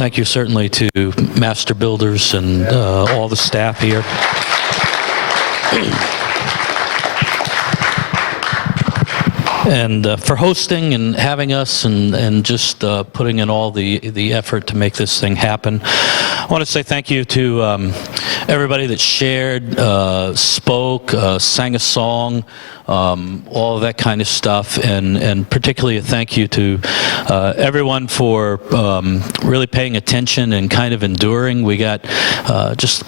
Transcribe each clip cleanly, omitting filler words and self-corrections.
Thank you certainly to Master Builders and all the staff here. And for hosting and having us and just putting in all the effort to make this thing happen. I want to say thank you to everybody that shared, spoke, sang a song, all of that kind of stuff, and particularly a thank you to everyone for really paying attention and kind of enduring. We got just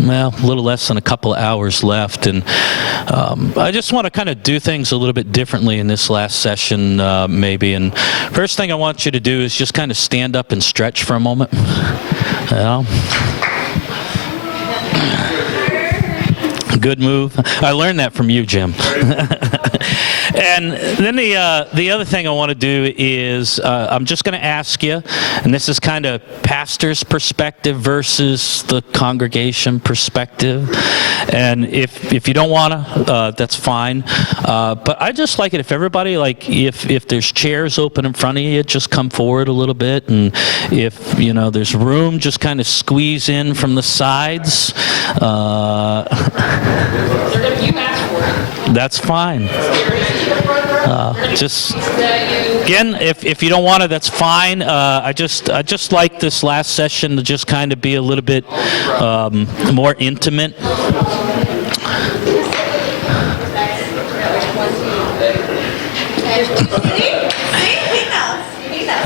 a little less than a couple of hours left, and I just want to kind of do things a little bit differently in this last session, maybe. And first thing I want you to do is just kind of stand up and stretch for a moment. You know? Good move. I learned that from you, Jim. And then the other thing I want to do is I'm just going to ask you, and this is kind of pastor's perspective versus the congregation perspective. And if you don't want to, that's fine. But I just like it if everybody, like, if there's chairs open in front of you, just come forward a little bit. And if, there's room, just kind of squeeze in from the sides. You asked for it. That's fine. Just again, if you don't want to, that's fine. I just like this last session to just kind of be a little bit more intimate.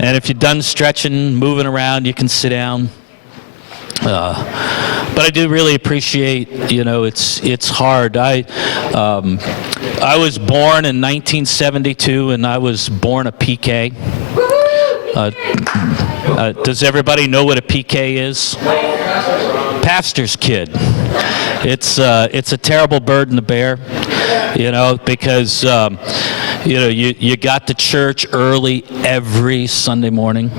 And if you're done stretching, moving around, you can sit down. But I do really appreciate, it's hard. I was born in 1972, and I was born a PK. Does everybody know what a PK is? Pastor's kid. It's a terrible burden to bear, because you got to church early every Sunday morning.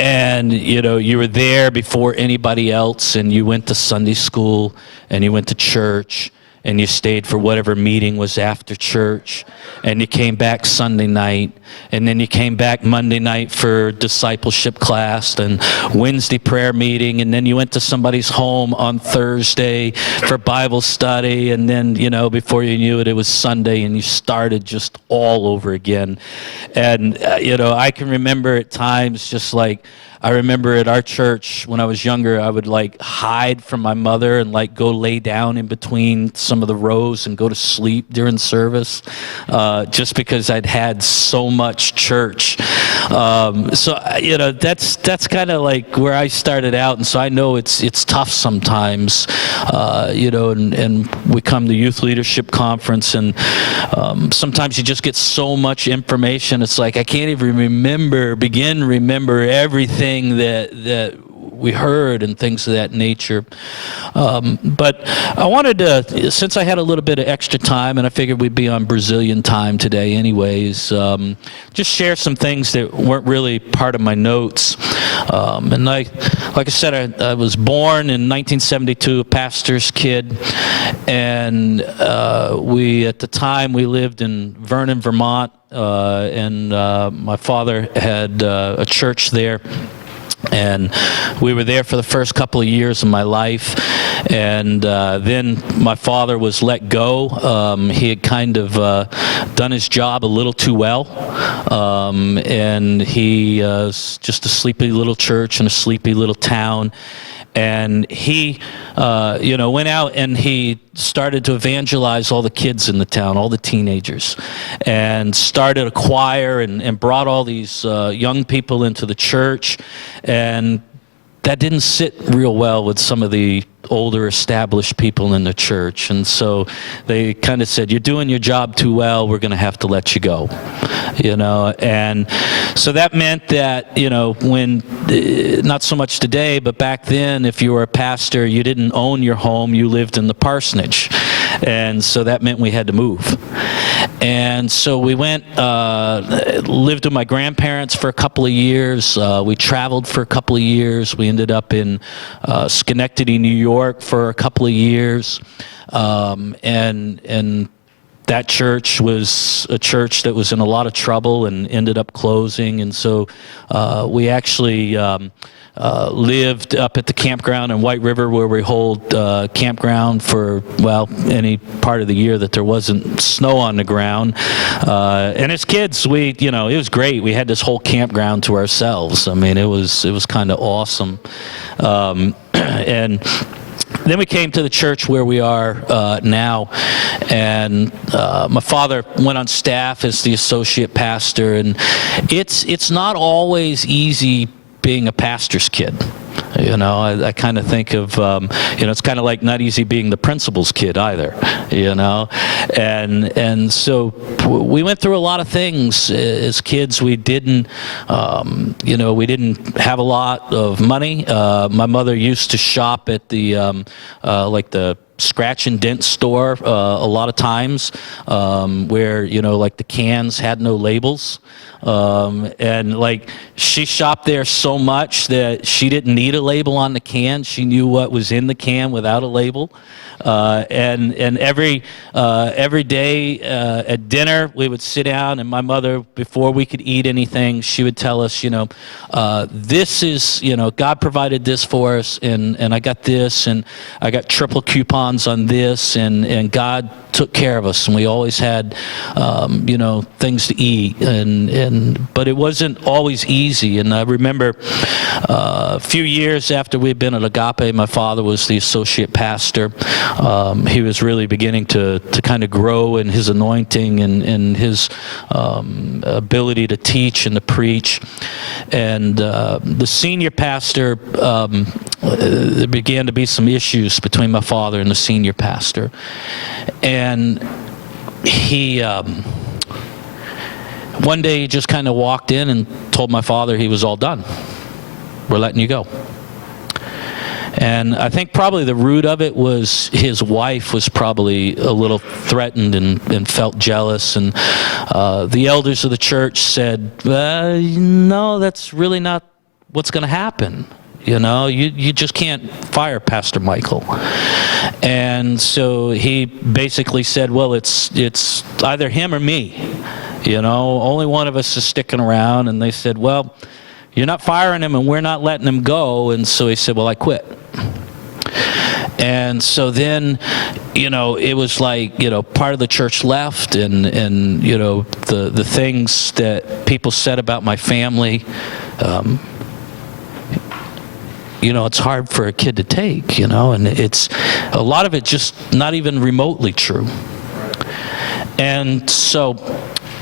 And, you were there before anybody else, and you went to Sunday school, and you went to church, and you stayed for whatever meeting was after church, and you came back Sunday night, and then you came back Monday night for discipleship class and Wednesday prayer meeting, and then you went to somebody's home on Thursday for Bible study, and then, before you knew it, it was Sunday, and you started just all over again. And, I can remember at times just like, I remember at our church when I was younger, I would hide from my mother and go lay down in between some of the rows and go to sleep during service, just because I'd had so much church. That's kind of where I started out, and so I know it's tough sometimes, and we come to Youth Leadership Conference, and sometimes you just get so much information. It's like I can't even remember everything that we heard and things of that nature. But I wanted to, since I had a little bit of extra time, and I figured we'd be on Brazilian time today anyways, just share some things that weren't really part of my notes. And like I said, I was born in 1972, a pastor's kid, and at the time we lived in Vernon, Vermont, and my father had a church there. And we were there for the first couple of years of my life, and then my father was let go. He had kind of done his job a little too well, and he was just a sleepy little church in a sleepy little town. And he, went out and he started to evangelize all the kids in the town, all the teenagers, and started a choir and brought all these young people into the church. And that didn't sit real well with some of the older established people in the church, and so they kind of said, you're doing your job too well, we're going to have to let you go, and so that meant that, when, not so much today, but back then, if you were a pastor, you didn't own your home, you lived in the parsonage, and so that meant we had to move. And so we went, lived with my grandparents for a couple of years, we traveled for a couple of years, we ended up in Schenectady, New York for a couple of years, and that church was a church that was in a lot of trouble and ended up closing. And so we actually lived up at the campground in White River, where we hold campground for, well, any part of the year that there wasn't snow on the ground. And as kids, it was great. We had this whole campground to ourselves. I mean, it was kind of awesome. And then we came to the church where we are now, and my father went on staff as the associate pastor, and it's not always easy being a pastor's kid. I kind of think of, it's kind of like not easy being the principal's kid either, and so we went through a lot of things as kids. We didn't have a lot of money. My mother used to shop at the the scratch and dent store a lot of times, where the cans had no labels. And she shopped there so much that she didn't need a label on the can. She knew what was in the can without a label. And every day at dinner, we would sit down, and my mother, before we could eat anything, she would tell us, this is, God provided this for us, and I got this, and I got triple coupons on this, and God took care of us, and we always had, things to eat, but it wasn't always easy. And I remember a few years after we'd been at Agape, my father was the associate pastor. He was really beginning to kind of grow in his anointing and his ability to teach and to preach. And the senior pastor, there began to be some issues between my father and the senior pastor. And he, one day he just kind of walked in and told my father he was all done. We're letting you go. And I think probably the root of it was his wife was probably a little threatened and felt jealous. And the elders of the church said, no, that's really not what's going to happen. You just can't fire Pastor Michael. And so he basically said, well, it's either him or me. Only one of us is sticking around. And they said, well, you're not firing him and we're not letting him go. And so he said, well, I quit. And so then, it was like, part of the church left, and the things that people said about my family, it's hard for a kid to take, and it's a lot of it just not even remotely true. And so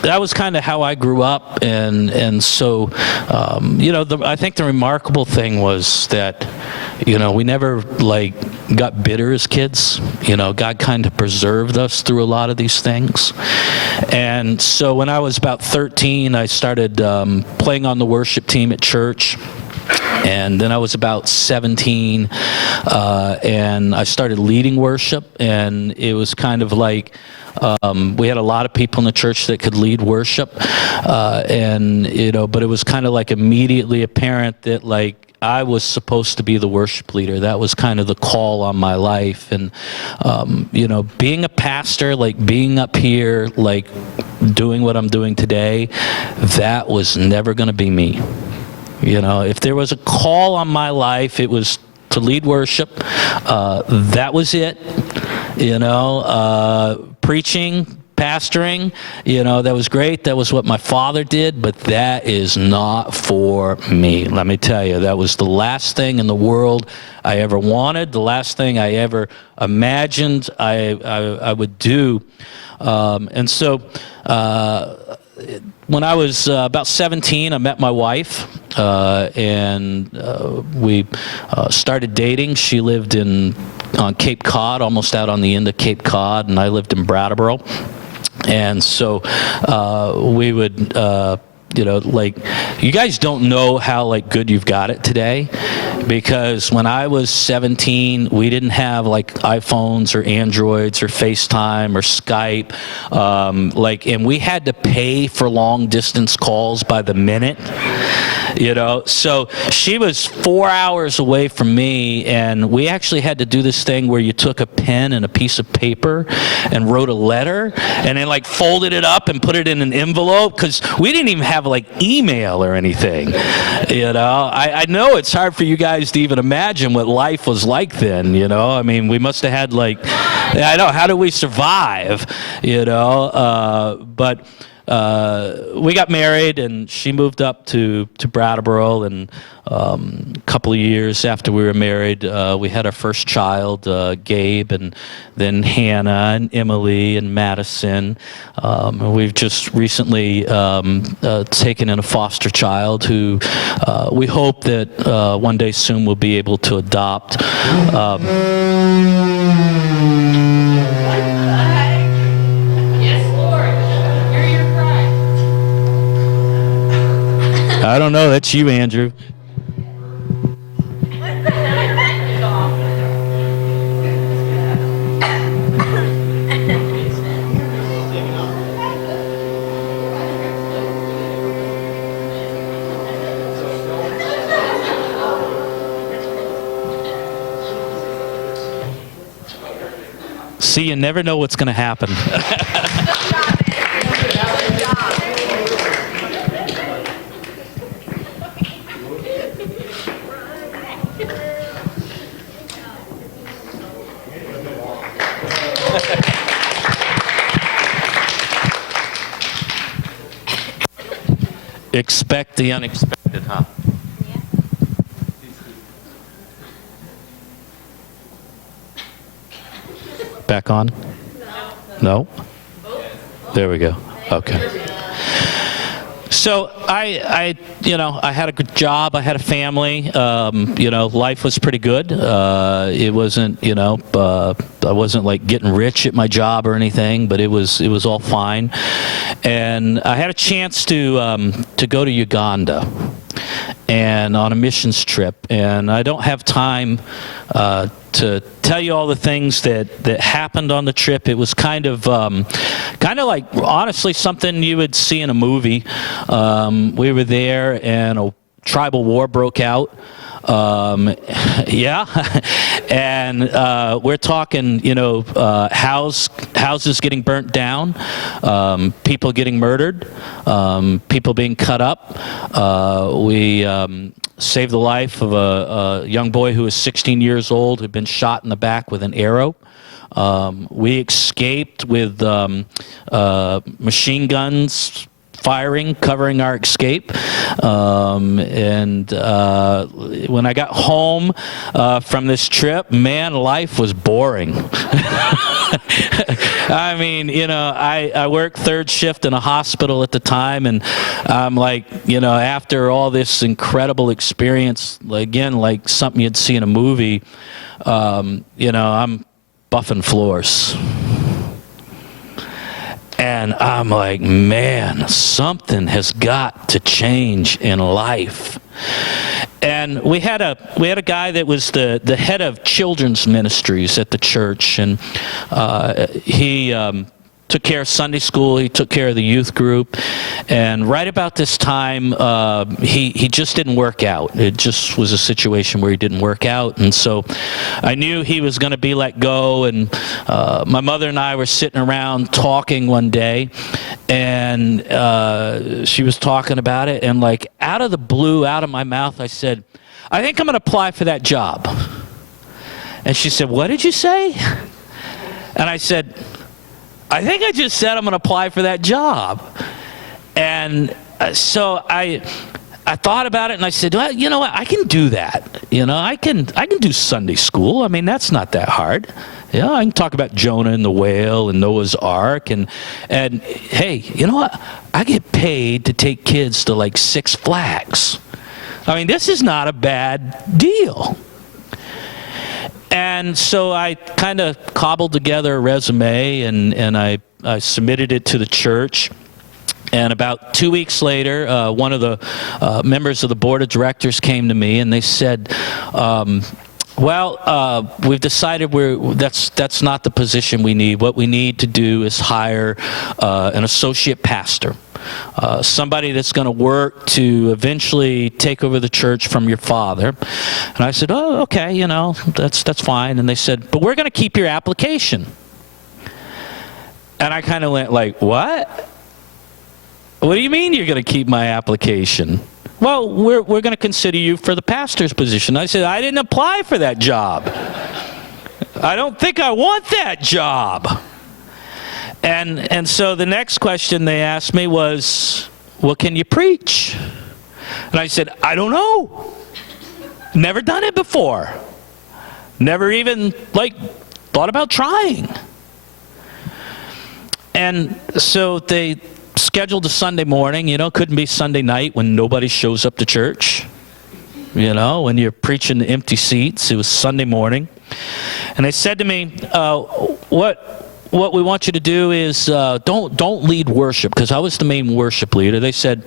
that was kind of how I grew up, and so I think the remarkable thing was that we never got bitter as kids. God kind of preserved us through a lot of these things. And so when I was about 13, I started playing on the worship team at church. And then I was about 17, and I started leading worship, and it was kind of like we had a lot of people in the church that could lead worship, but it was kind of like immediately apparent that I was supposed to be the worship leader. That was kind of the call on my life. And, being a pastor, being up here, doing what I'm doing today, that was never going to be me. If there was a call on my life, it was to lead worship. That was it. Preaching, pastoring, that was great. That was what my father did, but that is not for me. Let me tell you, that was the last thing in the world I ever wanted, the last thing I ever imagined I would do. And so when I was about 17, I met my wife, and we started dating. She lived on Cape Cod, almost out on the end of Cape Cod, and I lived in Brattleboro. And so we would, you guys don't know how good you've got it today, because when I was 17, we didn't have like iPhones or Androids or FaceTime or Skype, and we had to pay for long distance calls by the minute, So she was 4 hours away from me, and we actually had to do this thing where you took a pen and a piece of paper and wrote a letter, and then like folded it up and put it in an envelope, because we didn't even have like email or anything. I know it's hard for you guys to even imagine what life was like then. I mean, we must have had how do we survive? But we got married, and she moved up to Brattleboro, and a couple of years after we were married, we had our first child, Gabe, and then Hannah and Emily and Madison. And we've just recently taken in a foster child who we hope that one day soon we'll be able to adopt. I don't know. That's you, Andrew. See, you never know what's going to happen. Expect the unexpected, huh? Yeah. Back on? No? There we go. Okay. So I had a good job. I had a family. Life was pretty good. It wasn't, I wasn't like getting rich at my job or anything, but it was all fine. And I had a chance to go to Uganda, and on a missions trip. And I don't have time to tell you all the things that happened on the trip. It was kind of like, honestly, something you would see in a movie. We were there, and a tribal war broke out. And we're talking, houses getting burnt down, people getting murdered, people being cut up. We saved the life of a young boy who was 16 years old, who'd been shot in the back with an arrow. We escaped with machine guns firing, covering our escape. And when I got home from this trip, man, life was boring. I mean, I worked third shift in a hospital at the time, and I'm like, after all this incredible experience, again, like something you'd see in a movie, I'm buffing floors. And I'm like, man, something has got to change in life. And we had a guy that was the head of children's ministries at the church, and he took care of Sunday school. He took care of the youth group, and right about this time, he just didn't work out. It just was a situation where he didn't work out, and so I knew he was going to be let go. And my mother and I were sitting around talking one day, and she was talking about it, and like out of the blue, out of my mouth, I said, "I think I'm going to apply for that job." And she said, "What did you say?" And I said, "I think I just said I'm going to apply for that job." And so I thought about it, and I said, "Well, you know what? I can do that. I can do Sunday school. I mean, that's not that hard. Yeah, I can talk about Jonah and the whale and Noah's Ark, and hey, you know what? I get paid to take kids to like Six Flags. I mean, this is not a bad deal." And so I kind of cobbled together a resume, and I submitted it to the church. And about 2 weeks later, one of the members of the board of directors came to me, and they said, we've decided that's not the position we need. What we need to do is hire an associate pastor, somebody that's going to work to eventually take over the church from your father. And I said, oh, okay, that's fine. And they said, but we're going to keep your application. And I kind of went like, what? What do you mean you're going to keep my application? Well, we're going to consider you for the pastor's position. I said, I didn't apply for that job. I don't think I want that job. And so the next question they asked me was, well, can you preach? And I said, I don't know. Never done it before. Never even, thought about trying. And so they scheduled a Sunday morning, couldn't be Sunday night when nobody shows up to church, when you're preaching to empty seats. It was Sunday morning. And they said to me, what we want you to do is don't lead worship, because I was the main worship leader. They said,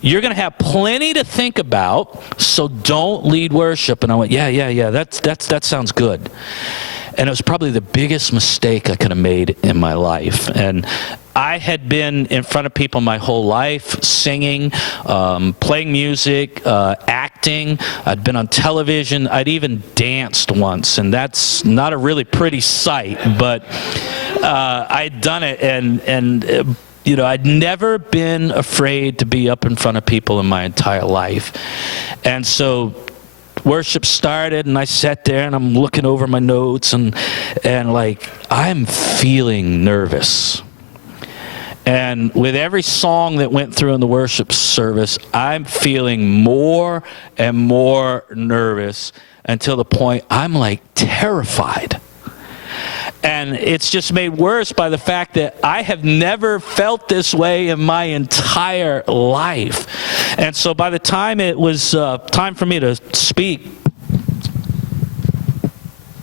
you're going to have plenty to think about, so don't lead worship. And I went, yeah, that sounds good. And it was probably the biggest mistake I could have made in my life. And I had been in front of people my whole life, singing, playing music, acting. I'd been on television. I'd even danced once, and that's not a really pretty sight, but I'd done it, and I'd never been afraid to be up in front of people in my entire life. And so worship started, and I sat there, and I'm looking over my notes, and I'm feeling nervous. And with every song that went through in the worship service, I'm feeling more and more nervous until the point I'm terrified. And it's just made worse by the fact that I have never felt this way in my entire life. And so by the time it was time for me to speak,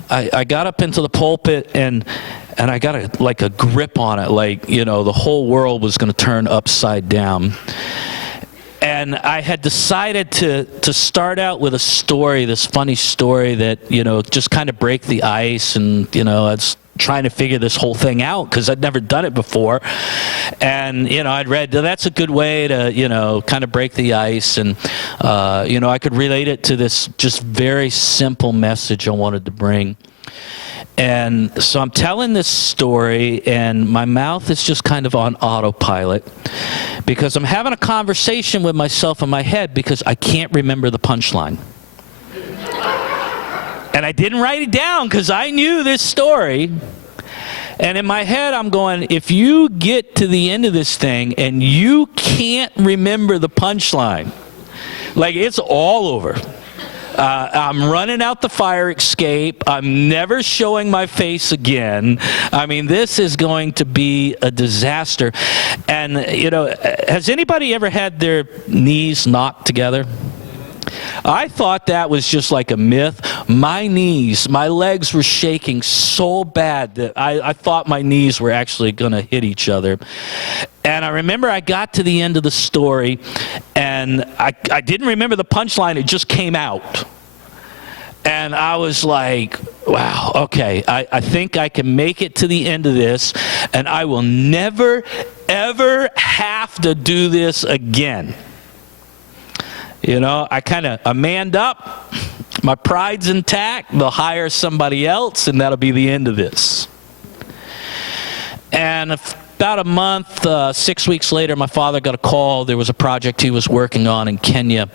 I got up into the pulpit, and I got a grip on it, the whole world was going to turn upside down. And I had decided to start out with a story, this funny story that, just kind of break the ice. And, I was trying to figure this whole thing out because I'd never done it before. And, I'd read, that's a good way to, kind of break the ice. And, I could relate it to this just very simple message I wanted to bring. And so I'm telling this story, and my mouth is just kind of on autopilot because I'm having a conversation with myself in my head because I can't remember the punchline. And I didn't write it down because I knew this story. And in my head, I'm going, if you get to the end of this thing and you can't remember the punchline, it's all over. I'm running out the fire escape. I'm never showing my face again. I mean, this is going to be a disaster. And, has anybody ever had their knees knocked together? I thought that was just like a myth. My legs were shaking so bad that I thought my knees were actually going to hit each other. And I remember I got to the end of the story, and I didn't remember the punchline. It just came out. And I was like, wow, okay, I think I can make it to the end of this, and I will never, ever have to do this again. I manned up. My pride's intact. They'll hire somebody else, and that'll be the end of this. And about a month, 6 weeks later, my father got a call. There was a project he was working on in Kenya,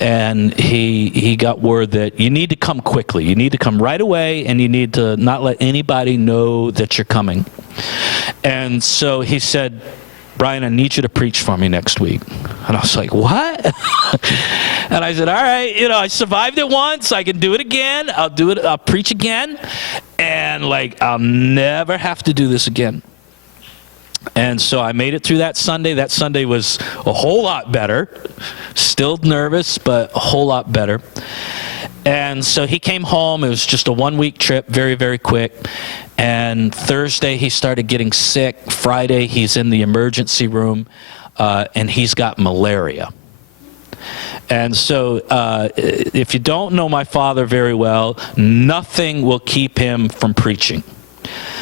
and he got word that you need to come quickly. You need to come right away, and you need to not let anybody know that you're coming. And so he said, Brian, I need you to preach for me next week. And I was like, what? And I said, all right, I survived it once. I can do it again. I'll preach again. And I'll never have to do this again. And so I made it through that Sunday. That Sunday was a whole lot better. Still nervous, but a whole lot better. And so he came home. It was just a 1-week trip, very, very quick. And Thursday, he started getting sick. Friday, he's in the emergency room. and he's got malaria. And so if you don't know my father very well, nothing will keep him from preaching.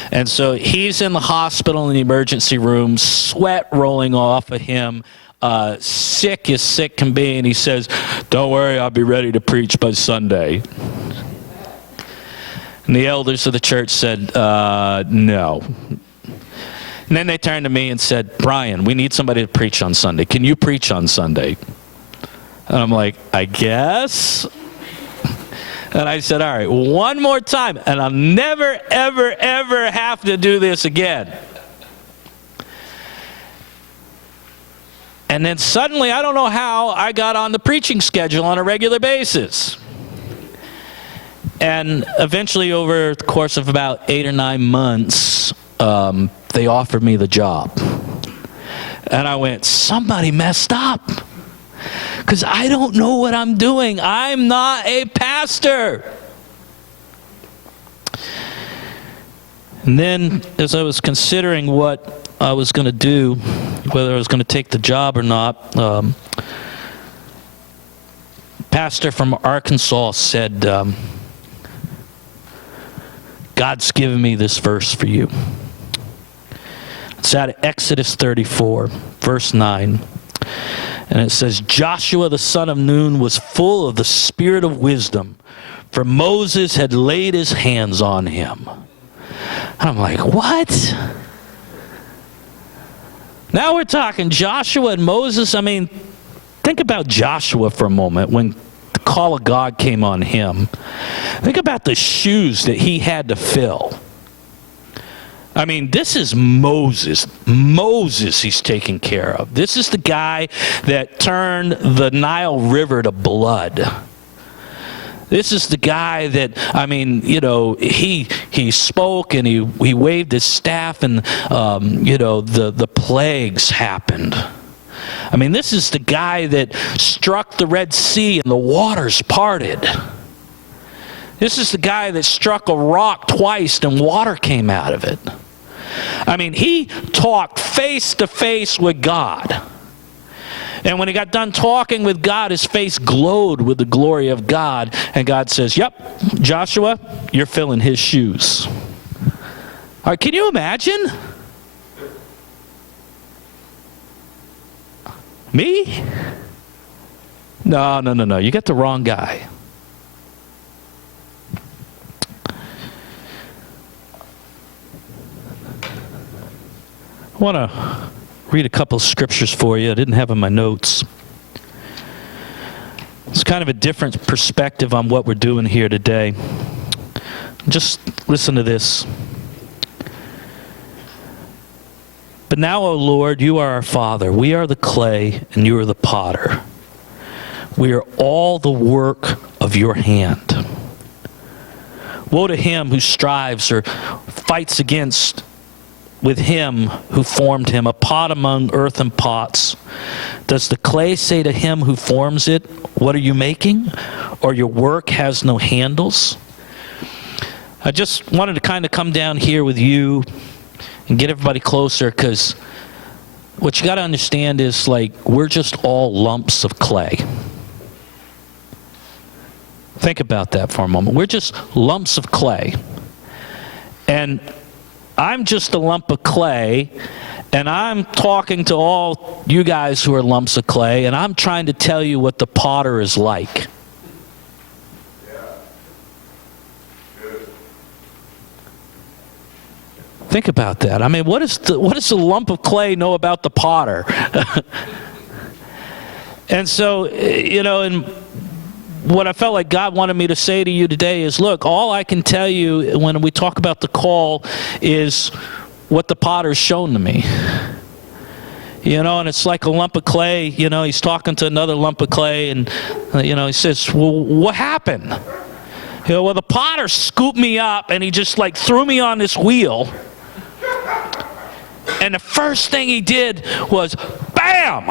And so he's in the hospital in the emergency room, sweat rolling off of him, sick as sick can be, and he says, "Don't worry, I'll be ready to preach by Sunday." And the elders of the church said, "No." And then they turned to me and said, "Bryan, we need somebody to preach on Sunday. Can you preach on Sunday?" And I'm like, "I guess." And I said, "All right, one more time, and I'll never, ever, ever have to do this again." And then suddenly, I don't know how, I got on the preaching schedule on a regular basis. And eventually, over the course of about 8 or 9 months, they offered me the job. And I went, somebody messed up. Because I don't know what I'm doing. I'm not a pastor. And then, as I was considering what I was going to do, whether I was going to take the job or not, pastor from Arkansas said, "God's given me this verse for you." It's out of Exodus 34, verse 9. And it says, "Joshua the son of Nun was full of the spirit of wisdom, for Moses had laid his hands on him." And I'm like, what? Now we're talking Joshua and Moses. I mean, think about Joshua for a moment when the call of God came on him. Think about the shoes that he had to fill. I mean, this is Moses. Moses he's taking care of. This is the guy that turned the Nile River to blood. This is the guy that, I mean, you know, he spoke and he waved his staff and, you know, the plagues happened. I mean, this is the guy that struck the Red Sea and the waters parted. This is the guy that struck a rock twice and water came out of it. I mean, he talked face to face with God. And when he got done talking with God, his face glowed with the glory of God. And God says, "Yep, Joshua, you're filling his shoes." All right, can you imagine? Me? No. You got the wrong guy. I want to read a couple of scriptures for you. I didn't have in my notes. It's kind of a different perspective on what we're doing here today. Just listen to this. "But now, O Lord, you are our Father. We are the clay, and you are the potter. We are all the work of your hand. Woe to him who strives or fights against with him who formed him, a pot among earthen pots. Does the clay say to him who forms it, 'What are you making?' Or your work has no handles?" I just wanted to kind of come down here with you and get everybody closer, because what you got to understand is, like, we're just all lumps of clay. Think about that for a moment. We're just lumps of clay. And I'm just a lump of clay, and I'm talking to all you guys who are lumps of clay, and I'm trying to tell you what the potter is like. Think about that. I mean, what does the lump of clay know about the potter? And so, you know, and what I felt like God wanted me to say to you today is, look, all I can tell you when we talk about the call is what the potter's shown to me. You know, and it's like a lump of clay. You know, he's talking to another lump of clay, and, you know, he says, "Well, what happened?" You know, well, the potter scooped me up, and he just, like, threw me on this wheel. And the first thing he did was, bam!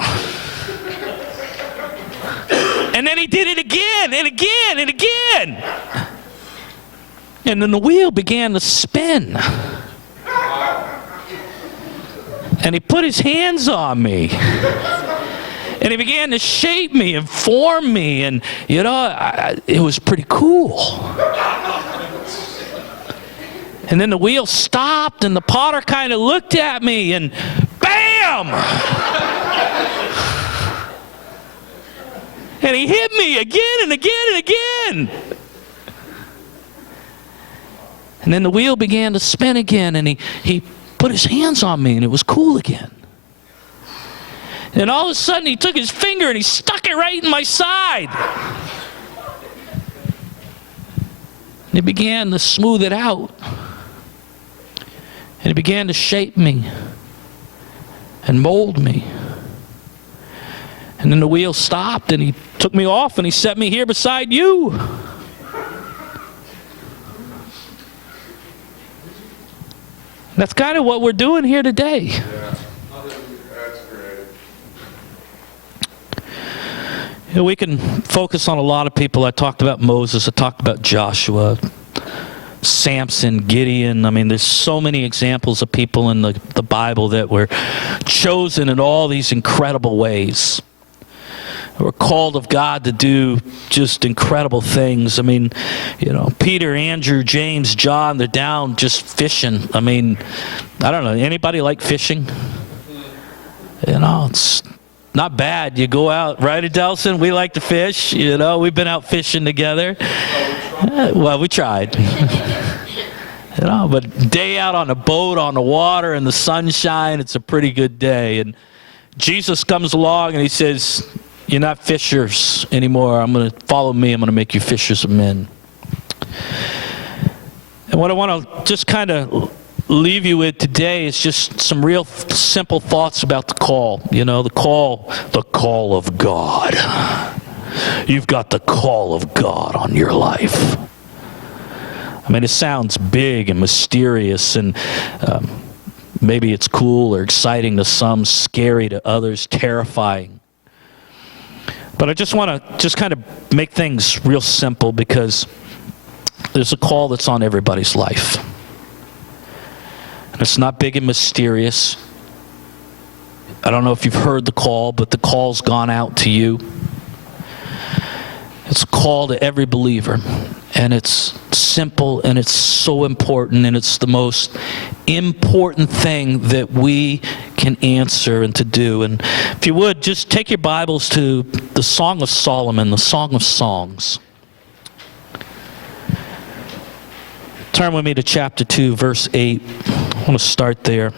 And then he did it again, and again, and again. And then the wheel began to spin. And he put his hands on me. And he began to shape me and form me. And, you know, it was pretty cool. And then the wheel stopped, and the potter kind of looked at me, and bam! And he hit me again and again and again. And then the wheel began to spin again, and he put his hands on me, and it was cool again. And all of a sudden, he took his finger and he stuck it right in my side. And he began to smooth it out. And he began to shape me and mold me. And then the wheel stopped, and he took me off, and he set me here beside you. That's kind of what we're doing here today. Yeah, that's great. You know, we can focus on a lot of people. I talked about Moses. I talked about Joshua, Samson, Gideon. I mean, there's so many examples of people in the Bible that were chosen in all these incredible ways. We're called of God to do just incredible things. I mean, you know, Peter, Andrew, James, John, they're down just fishing. I mean, I don't know, anybody like fishing? You know, it's not bad. You go out, right, Adelson? We like to fish. You know, we've been out fishing together. Well, we tried. You know, but day out on a boat, on the water, in the sunshine, it's a pretty good day. And Jesus comes along and he says, "You're not fishers anymore. I'm going to follow me. I'm going to make you fishers of men." And what I want to just kind of leave you with today is just some real simple thoughts about the call. You know, the call of God. You've got the call of God on your life. I mean, it sounds big and mysterious, and maybe it's cool or exciting to some, scary to others, terrifying. But I just want to just kind of make things real simple, because there's a call that's on everybody's life. And it's not big and mysterious. I don't know if you've heard the call, but the call's gone out to you. It's a call to every believer. And it's simple, and it's so important, and it's the most important thing that we can answer and to do. And if you would, just take your Bibles to the Song of Solomon, the Song of Songs. Turn with me to chapter 2, verse 8. I want to start there.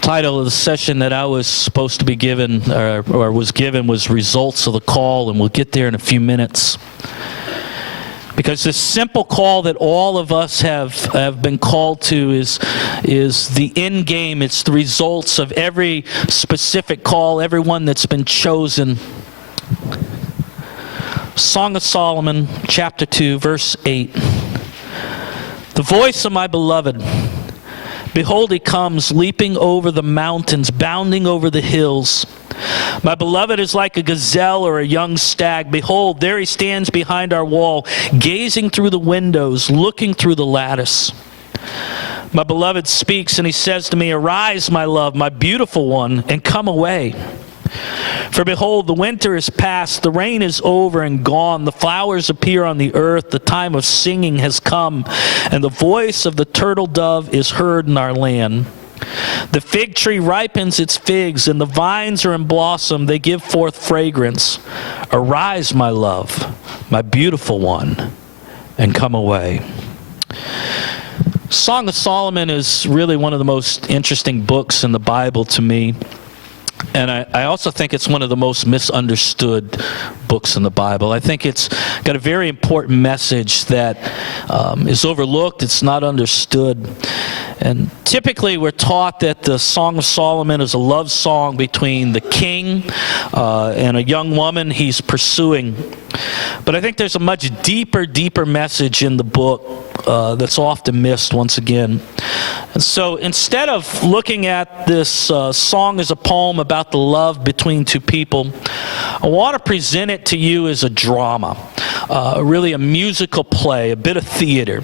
Title of the session that I was supposed to be given, or was given, was Results of the Call, and we'll get there in a few minutes. Because this simple call that all of us have been called to is the end game. It's the results of every specific call, everyone that's been chosen. Song of Solomon, chapter 2, verse 8. The voice of my beloved. Behold, he comes, leaping over the mountains, bounding over the hills. My beloved is like a gazelle or a young stag. Behold, there he stands behind our wall, gazing through the windows, looking through the lattice. My beloved speaks, and he says to me, "Arise, my love, my beautiful one, and come away. For behold, the winter is past, the rain is over and gone, the flowers appear on the earth, the time of singing has come, and the voice of the turtle dove is heard in our land. The fig tree ripens its figs, and the vines are in blossom, they give forth fragrance. Arise, my love, my beautiful one, and come away." Song of Solomon is really one of the most interesting books in the Bible to me. And I also think it's one of the most misunderstood books in the Bible. I think it's got a very important message that is overlooked. It's not understood. And typically we're taught that the Song of Solomon is a love song between the king and a young woman he's pursuing. But I think there's a much deeper message in the book that's often missed once again. And so instead of looking at this song as a poem about the love between two people, I want to present it to you as a drama. really a musical play, a bit of theater.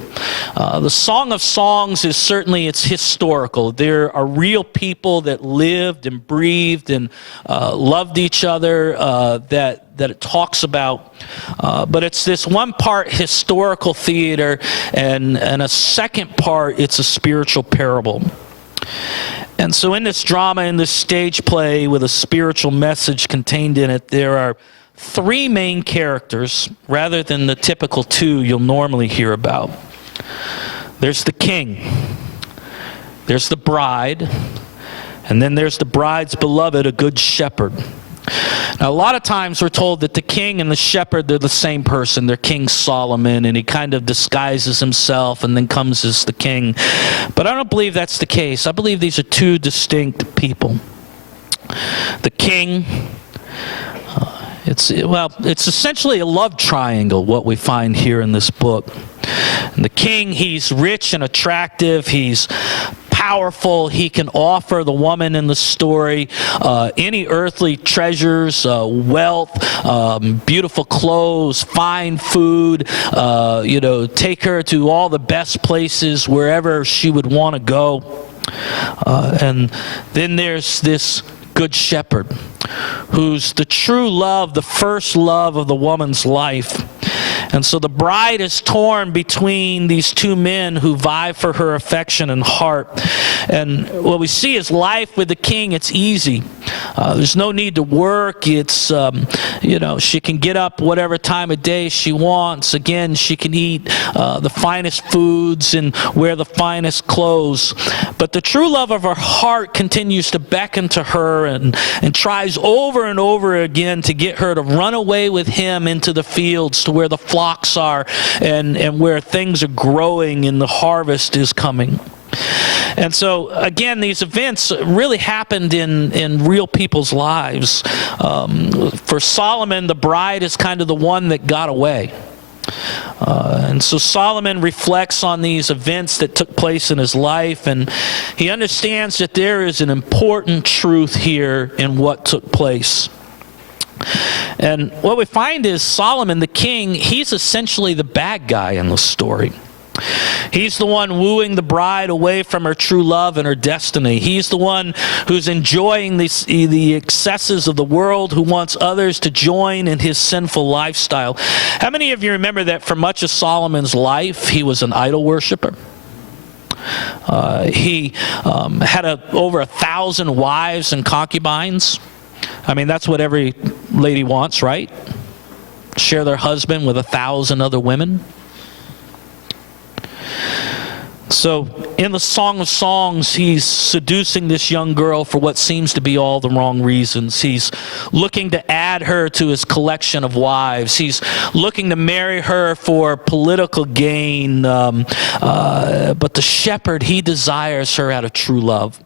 The Song of Songs is certainly, it's historical. There are real people that lived and breathed and loved each other that it talks about. But it's this one part historical theater, and a second part, it's a spiritual parable. And so in this drama, in this stage play with a spiritual message contained in it, there are three main characters rather than the typical two you'll normally hear about. There's the king, there's the bride, and then there's the bride's beloved, a good shepherd. Now, a lot of times we're told that the king and the shepherd, they're the same person. They're King Solomon, and he kind of disguises himself and then comes as the king. But I don't believe that's the case. I believe these are two distinct people. The king, it's essentially a love triangle, what we find here in this book. And the king, he's rich and attractive. He's powerful. He can offer the woman in the story any earthly treasures, wealth, beautiful clothes, fine food, take her to all the best places wherever she would want to go. And then there's this good shepherd who's the true love, the first love of the woman's life. And so the bride is torn between these two men who vie for her affection and heart. And what we see is life with the king, it's easy. There's no need to work. It's, she can get up whatever time of day she wants. Again, she can eat the finest foods and wear the finest clothes. But the true love of her heart continues to beckon to her and tries over and over again to get her to run away with him into the fields to where the flocks are and where things are growing and the harvest is coming. And so, again, these events really happened in real people's lives. For Solomon, the bride is kind of the one that got away. And so Solomon reflects on these events that took place in his life, and he understands that there is an important truth here in what took place. And what we find is Solomon, the king, he's essentially the bad guy in the story. He's the one wooing the bride away from her true love and her destiny. He's the one who's enjoying the excesses of the world, who wants others to join in his sinful lifestyle. How many of you remember that for much of Solomon's life, he was an idol worshiper? He had over 1,000 wives and concubines. I mean, that's what every lady wants, right? Share their husband with 1,000 other women. So in the Song of Songs, he's seducing this young girl for what seems to be all the wrong reasons. He's looking to add her to his collection of wives. He's looking to marry her for political gain. But the shepherd, he desires her out of true love.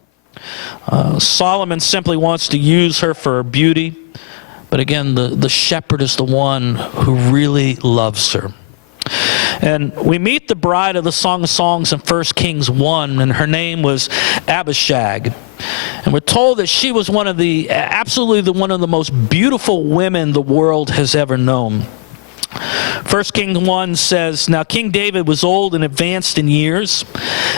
Solomon simply wants to use her for her beauty. But again, the shepherd is the one who really loves her. And we meet the bride of the Song of Songs in 1 Kings 1, and her name was Abishag. And we're told that she was one of the most beautiful women the world has ever known. 1 Kings 1 says, "Now King David was old and advanced in years,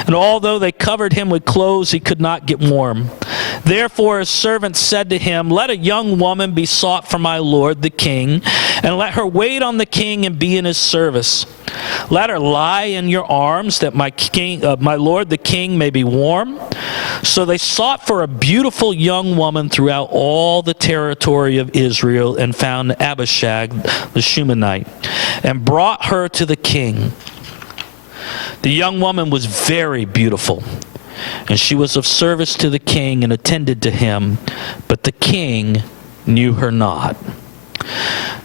and although they covered him with clothes, he could not get warm. Therefore his servants said to him, 'Let a young woman be sought for my lord the king, and let her wait on the king and be in his service. Let her lie in your arms, that my lord the king may be warm.' So they sought for a beautiful young woman throughout all the territory of Israel, and found Abishag the Shunammite, and brought her to the king. The young woman was very beautiful, and she was of service to the king and attended to him, but the king knew her not."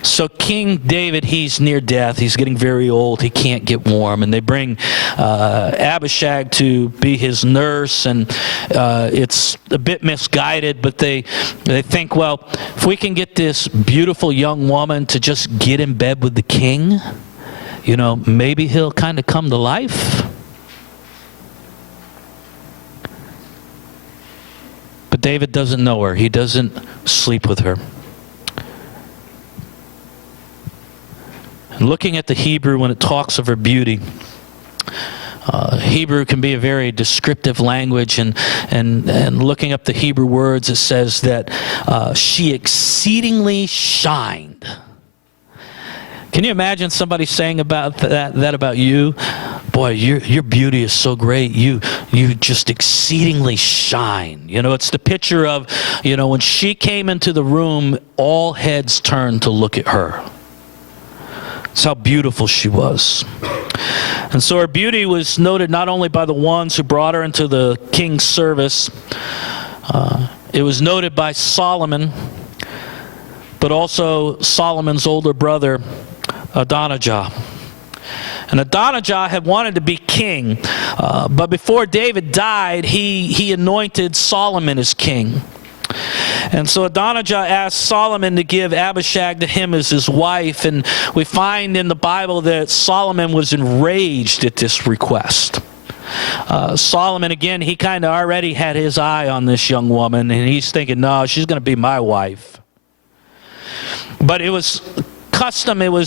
So King David, he's near death. He's getting very old. He can't get warm. And they bring Abishag to be his nurse. And it's a bit misguided, but they think, well, if we can get this beautiful young woman to just get in bed with the king, maybe he'll kind of come to life. But David doesn't know her. He doesn't sleep with her. And looking at the Hebrew when it talks of her beauty, Hebrew can be a very descriptive language, and looking up the Hebrew words, it says that she exceedingly shined. Can you imagine somebody saying about that about you? Boy, your beauty is so great. You just exceedingly shine. You know, it's the picture of, you know, when she came into the room, all heads turned to look at her. That's how beautiful she was. And so her beauty was noted not only by the ones who brought her into the king's service, it was noted by Solomon, but also Solomon's older brother, Adonijah. And Adonijah had wanted to be king, but before David died, he anointed Solomon as king. And so Adonijah asked Solomon to give Abishag to him as his wife, and we find in the Bible that Solomon was enraged at this request. Solomon, again, he kind of already had his eye on this young woman, and he's thinking, no, she's going to be my wife. But it was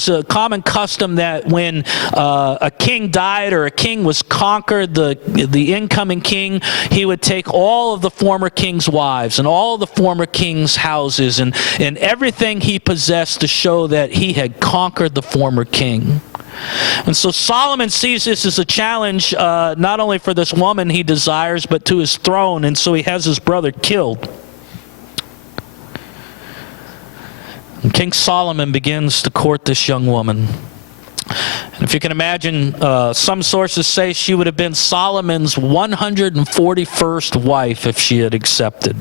a common custom that when a king died or a king was conquered, the incoming king, he would take all of the former king's wives and all of the former king's houses and everything he possessed to show that he had conquered the former king. And so Solomon sees this as a challenge, not only for this woman he desires, but to his throne, and so he has his brother killed. And King Solomon begins to court this young woman. And if you can imagine, some sources say she would have been Solomon's 141st wife if she had accepted.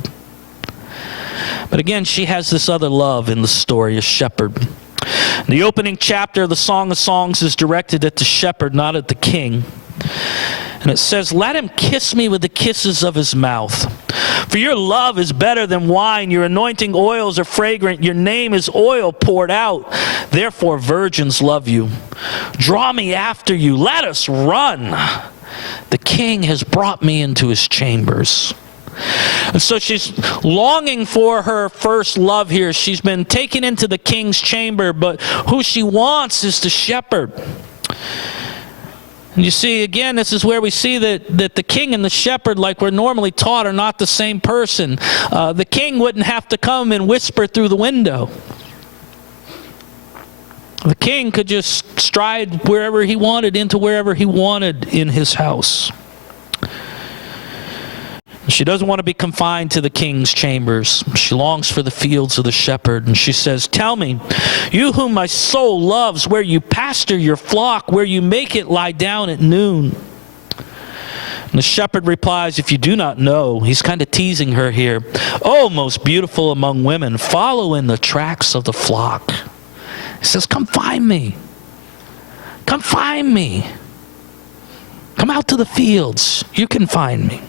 But again, she has this other love in the story, a shepherd. The opening chapter of the Song of Songs is directed at the shepherd, not at the king. And it says, "Let him kiss me with the kisses of his mouth. For your love is better than wine. Your anointing oils are fragrant. Your name is oil poured out. Therefore virgins love you. Draw me after you. Let us run. The king has brought me into his chambers." And so she's longing for her first love here. She's been taken into the king's chamber, but who she wants is the shepherd. And you see, again, this is where we see that the king and the shepherd, like we're normally taught, are not the same person. The king wouldn't have to come and whisper through the window. The king could just stride wherever he wanted, into wherever he wanted in his house. She doesn't want to be confined to the king's chambers. She longs for the fields of the shepherd. And she says, "Tell me, you whom my soul loves, where you pasture your flock, where you make it lie down at noon." And the shepherd replies, "If you do not know," he's kind of teasing her here, "Oh, most beautiful among women, follow in the tracks of the flock." He says, "Come find me. Come find me. Come out to the fields. You can find me."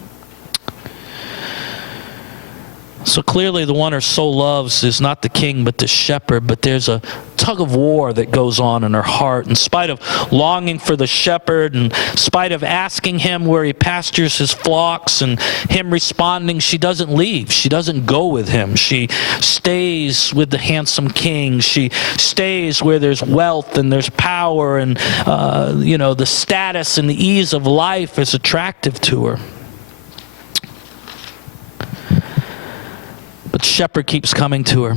So clearly the one her soul loves is not the king but the shepherd, but there's a tug of war that goes on in her heart. In spite of longing for the shepherd, and in spite of asking him where he pastures his flocks, and him responding, she doesn't leave. She doesn't go with him. She stays with the handsome king. She stays where there's wealth and there's power, and the status and the ease of life is attractive to her. But the shepherd keeps coming to her.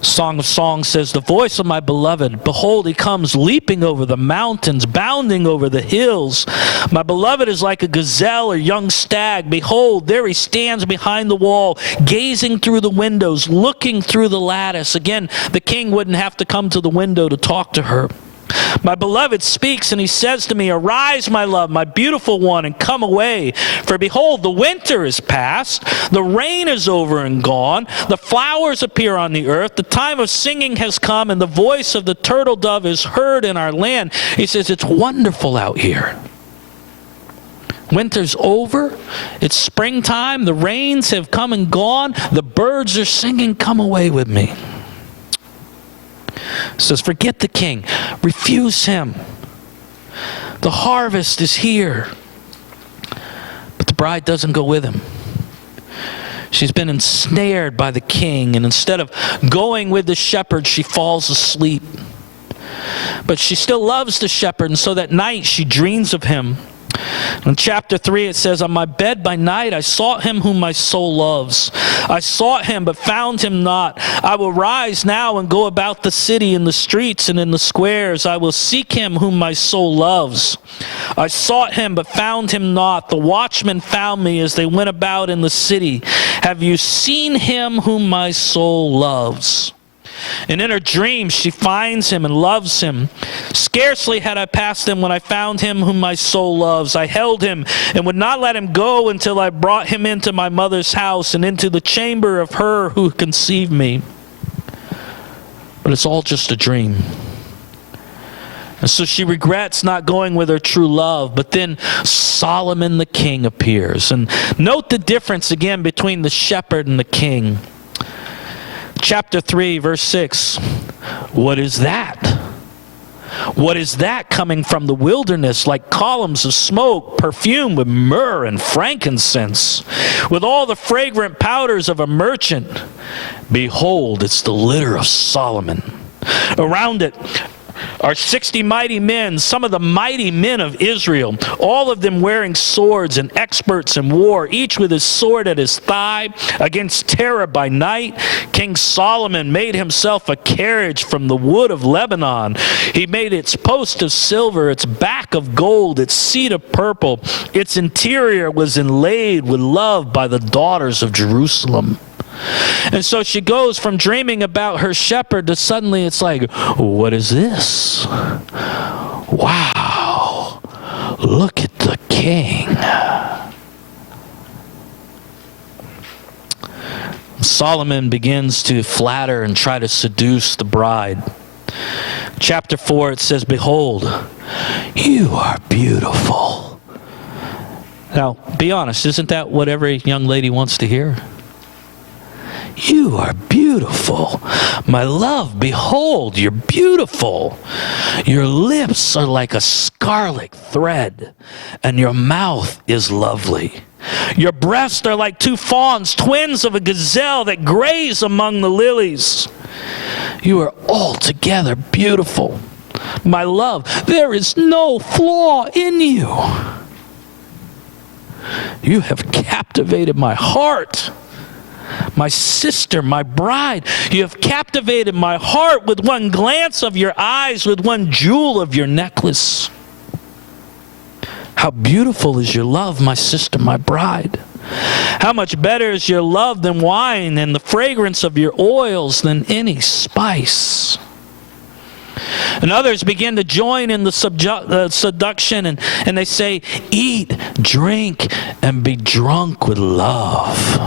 Song of Songs says, "The voice of my beloved, behold, he comes leaping over the mountains, bounding over the hills. My beloved is like a gazelle or young stag. Behold, there he stands behind the wall, gazing through the windows, looking through the lattice." Again, the king wouldn't have to come to the window to talk to her. "My beloved speaks, and he says to me, 'Arise, my love, my beautiful one, and come away. For behold, the winter is past, the rain is over and gone, the flowers appear on the earth, the time of singing has come, and the voice of the turtle dove is heard in our land.'" He says, it's wonderful out here. Winter's over, it's springtime, the rains have come and gone, the birds are singing, "Come away with me." Says, forget the king. Refuse him. The harvest is here. But the bride doesn't go with him. She She's been ensnared by the king, and instead of going with the shepherd, she falls asleep. But she still loves the shepherd, and so that night she dreams of him. In chapter 3 it says, "On my bed by night I sought him whom my soul loves. I sought him but found him not. I will rise now and go about the city, in the streets and in the squares. I will seek him whom my soul loves. I sought him but found him not. The watchmen found me as they went about in the city. Have you seen him whom my soul loves?" And in her dreams she finds him and loves him. "Scarcely had I passed him when I found him whom my soul loves. I held him and would not let him go until I brought him into my mother's house and into the chamber of her who conceived me." But it's all just a dream. And so she regrets not going with her true love. But then Solomon the king appears. And note the difference again between the shepherd and the king. Chapter 3, verse 6. "What is that? What is that coming from the wilderness, like columns of smoke, perfumed with myrrh and frankincense, with all the fragrant powders of a merchant? Behold, it's the litter of Solomon. Around it are 60 mighty men, some of the mighty men of Israel, all of them wearing swords and experts in war, each with his sword at his thigh, against terror by night. King Solomon made himself a carriage from the wood of Lebanon. He made its post of silver, its back of gold, its seat of purple. Its interior was inlaid with love by the daughters of Jerusalem." And so she goes from dreaming about her shepherd to suddenly it's like, what is this? Wow, look at the king. Solomon begins to flatter and try to seduce the bride. Chapter 4, it says, "Behold, you are beautiful." Now, be honest, isn't that what every young lady wants to hear? "You are beautiful. My love, behold, you're beautiful. Your lips are like a scarlet thread, and your mouth is lovely. Your breasts are like two fawns, twins of a gazelle that graze among the lilies. You are altogether beautiful. My love, there is no flaw in you. You have captivated my heart. My sister, my bride, you have captivated my heart with one glance of your eyes, with one jewel of your necklace. How beautiful is your love, my sister, my bride. How much better is your love than wine, and the fragrance of your oils than any spice." And others begin to join in the seduction, and they say, "Eat, drink, and be drunk with love."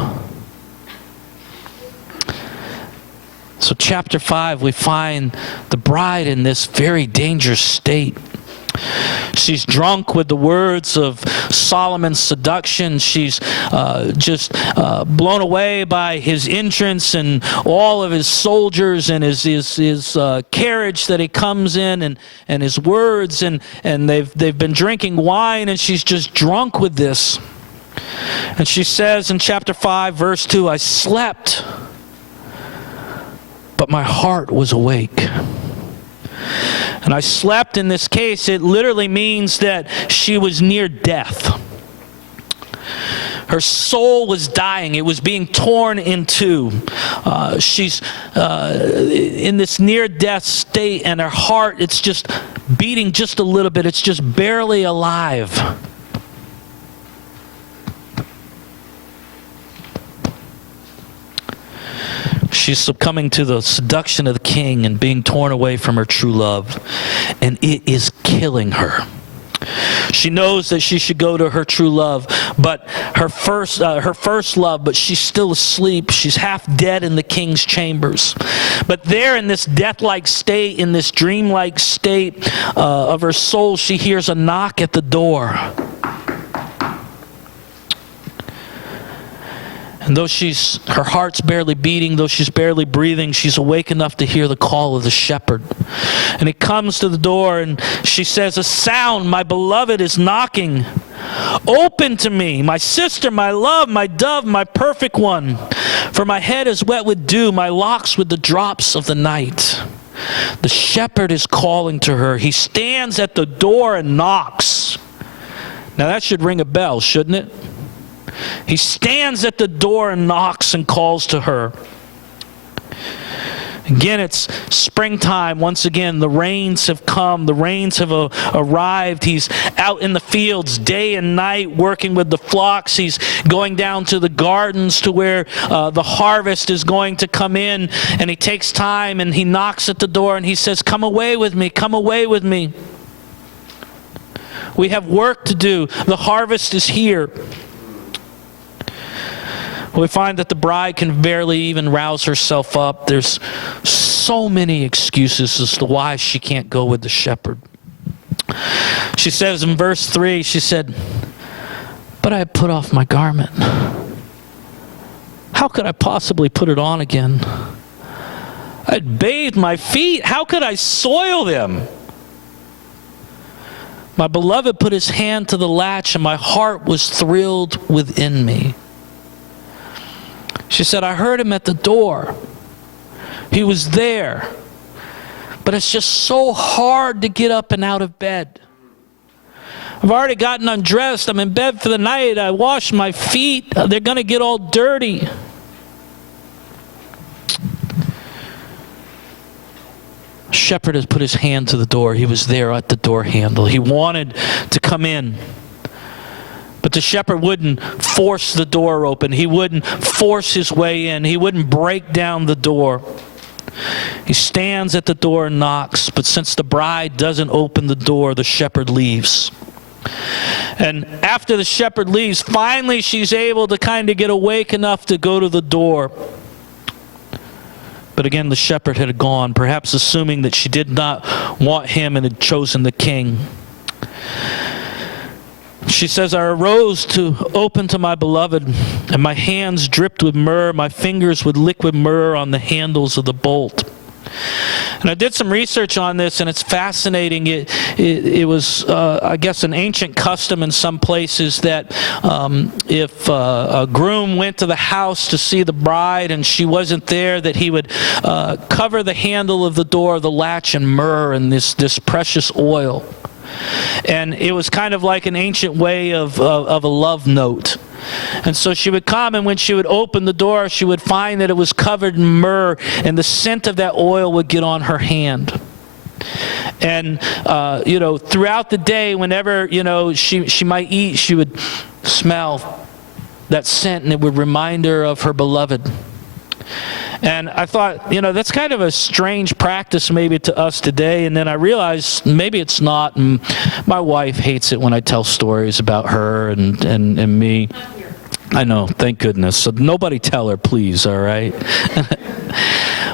So chapter 5, we find the bride in this very dangerous state. She's drunk with the words of Solomon's seduction. She's just blown away by his entrance and all of his soldiers and his carriage that he comes in, and his words, and they've been drinking wine, and she's just drunk with this. And she says in chapter 5, verse 2, "I slept, but my heart was awake." And I slept, in this case, it literally means that she was near death. Her soul was dying. It was being torn in two. She's in this near-death state, and her heart, it's just beating just a little bit. It's just barely alive. She's succumbing to the seduction of the king and being torn away from her true love. And it is killing her. She knows that she should go to her true love, but her first love, but she's still asleep. She's half dead in the king's chambers. But there in this death-like state, in this dream-like state of her soul, she hears a knock at the door. And though her heart's barely beating, though she's barely breathing, she's awake enough to hear the call of the shepherd. And he comes to the door, and she says, "A sound, my beloved is knocking. Open to me, my sister, my love, my dove, my perfect one. For my head is wet with dew, my locks with the drops of the night. The shepherd is calling to her. He stands at the door and knocks. Now that should ring a bell, shouldn't it? He stands at the door and knocks and calls to her. Again, it's springtime. Once again, the rains have come. The rains have arrived. He's out in the fields day and night working with the flocks. He's going down to the gardens to where the harvest is going to come in. And he takes time and he knocks at the door and he says, "Come away with me. Come away with me. We have work to do. The harvest is here." We find that the bride can barely even rouse herself up. There's so many excuses as to why she can't go with the shepherd. She says in verse 3, she said, "But I had put off my garment. How could I possibly put it on again? I had bathed my feet. How could I soil them? My beloved put his hand to the latch, and my heart was thrilled within me." She said, "I heard him at the door. He was there. But it's just so hard to get up and out of bed. I've already gotten undressed. I'm in bed for the night. I washed my feet. They're going to get all dirty." Shepherd has put his hand to the door. He was there at the door handle. He wanted to come in. But the shepherd wouldn't force the door open. He wouldn't force his way in. He wouldn't break down the door. He stands at the door and knocks. But since the bride doesn't open the door, the shepherd leaves. And after the shepherd leaves, finally she's able to kind of get awake enough to go to the door. But again, the shepherd had gone, perhaps assuming that she did not want him and had chosen the king. She says, "I arose to open to my beloved, and my hands dripped with myrrh, my fingers with liquid myrrh on the handles of the bolt." And I did some research on this, and it's fascinating. It was, I guess, an ancient custom in some places that if a groom went to the house to see the bride and she wasn't there, that he would cover the handle of the door, the latch, in myrrh and this precious oil. And it was kind of like an ancient way of a love note. And so she would come, and when she would open the door, she would find that it was covered in myrrh, and the scent of that oil would get on her hand. And, throughout the day, whenever, she might eat, she would smell that scent, and it would remind her of her beloved. And I thought, that's kind of a strange practice maybe to us today. And then I realized maybe it's not. And my wife hates it when I tell stories about her and me. I know, thank goodness. So nobody tell her, please, all right?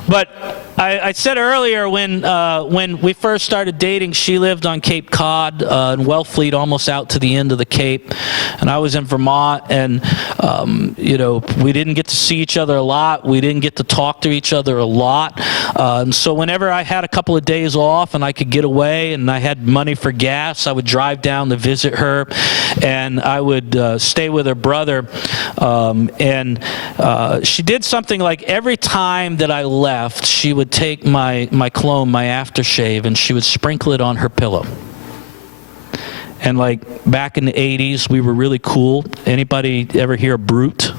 But I said earlier when we first started dating, she lived on Cape Cod in Wellfleet, almost out to the end of the Cape, and I was in Vermont. And we didn't get to see each other a lot. We didn't get to talk to each other a lot. And so whenever I had a couple of days off and I could get away and I had money for gas, I would drive down to visit her, and I would stay with her brother. And she did something like every time that I left, she would take my cologne, my aftershave, and she would sprinkle it on her pillow. And like back in the 80s, we were really cool. Anybody ever hear of Brute?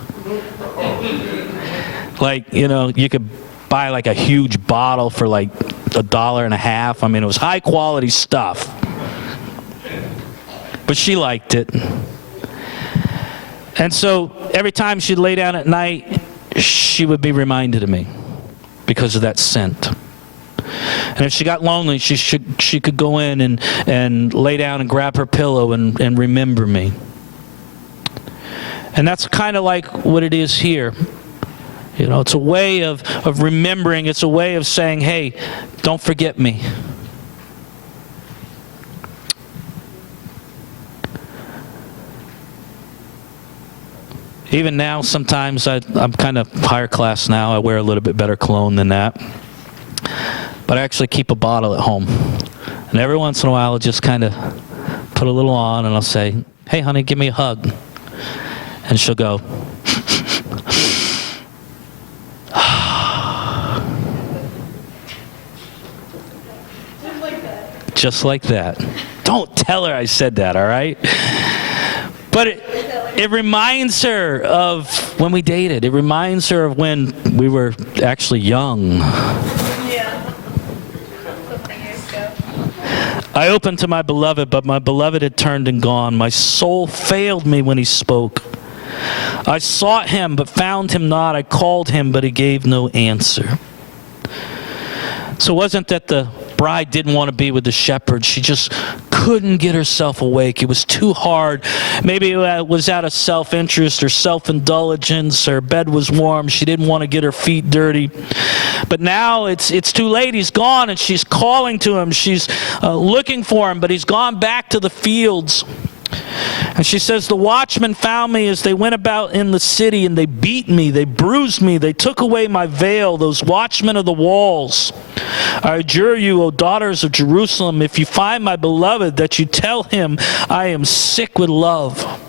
Like, you could buy like a huge bottle for like $1.50. I mean, it was high quality stuff. But she liked it. And so every time she'd lay down at night, she would be reminded of me because of that scent. And if she got lonely, she could go in and lay down and grab her pillow and remember me. And that's kind of like what it is here. It's a way of remembering. It's a way of saying, hey, don't forget me. Even now, sometimes I'm kind of higher class now. I wear a little bit better cologne than that. But I actually keep a bottle at home. And every once in a while, I'll just kind of put a little on, and I'll say, hey, honey, give me a hug. And she'll go, just like that. Don't tell her I said that, all right? But it reminds her of when we dated. It reminds her of when we were actually young. Yeah. I opened to my beloved, but my beloved had turned and gone. My soul failed me when he spoke. I sought him, but found him not. I called him, but he gave no answer. So it wasn't that the bride didn't want to be with the shepherd. She just couldn't get herself awake. It was too hard. Maybe it was out of self-interest or self-indulgence. Her bed was warm. She didn't want to get her feet dirty. But now it's too late. He's gone, and she's calling to him. She's looking for him, but he's gone back to the fields. And she says, the watchmen found me as they went about in the city, and they beat me, they bruised me, they took away my veil, those watchmen of the walls. I adjure you, O daughters of Jerusalem, if you find my beloved, that you tell him I am sick with love.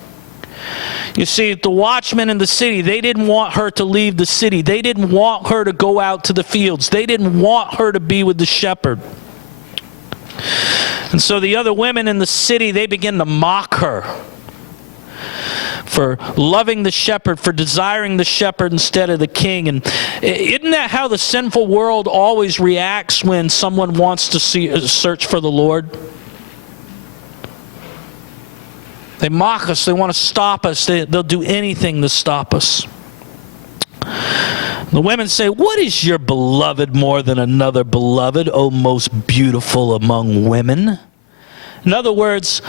You see, the watchmen in the city, they didn't want her to leave the city. They didn't want her to go out to the fields. They didn't want her to be with the shepherd. And so the other women in the city, they begin to mock her for loving the shepherd, for desiring the shepherd instead of the king. And isn't that how the sinful world always reacts when someone wants to search for the Lord? They mock us. They want to stop us. They'll do anything to stop us. The women say, what is your beloved more than another beloved, O most beautiful among women? In other words,